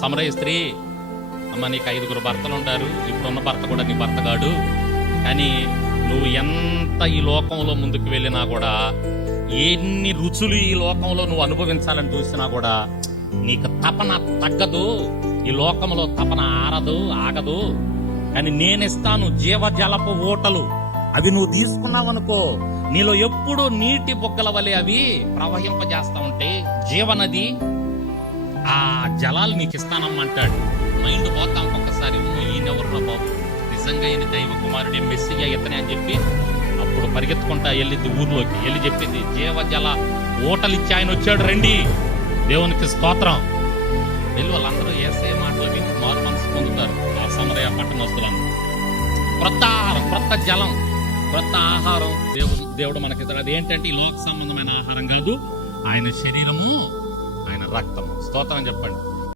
సమరయ స్త్రీ, అమ్మ నీకు 5గురు భర్తలు ఉంటారు, ఇప్పుడున్న భర్త కూడా నీ భర్త కాడు, కానీ నువ్వు ఎంత ఈ లోకంలో ముందుకు వెళ్ళినా కూడా, ఎన్ని రుచులు ఈ లోకంలో నువ్వు అనుభవించాలని చూసినా కూడా నీకు తపన తగ్గదు, ఈ లోకంలో తపన ఆగదు. కానీ నేనిస్తాను జీవజలపు ఊటలు, అవి నువ్వు తీసుకున్నావనుకో నీలో ఎప్పుడు నీటి బొగ్గల వలె అవి ప్రవహింపజేస్తా ఉంటే జీవనది, ఆ జలాలు నీకు ఇస్తానమ్మంటాడు. మైండ్ పోతాం ఒక్కొక్కసారి, ఈయనెవరు బాబు, నిజంగా ఈయన దైవ కుమారుడి మెస్సియా ఇతనే అని చెప్పి అప్పుడు పరిగెత్తుకుంటా వెళ్ళింది, ఊర్లోకి వెళ్ళి చెప్పింది జీవజల ఊటలిచ్చి ఆయన వచ్చాడు, రండి దేవునికి స్తోత్రం. వెళ్ళి వాళ్ళందరూ యేసయ్య మాటలు విని మారు మనసు పొందుతారు. ఆ సమరయ పట్టణస్తులను క్రొత్త ఆహారం, క్రొత్త జలం, క్రొత్త ఆహారం దేవుడు మనకి ఇస్తాడు. అది ఏంటంటే ఈ లోక సంబంధమైన ఆహారం కాదు, ఆయన శరీరము, ఆయన రక్తము. స్తోత్రం చెప్పండి.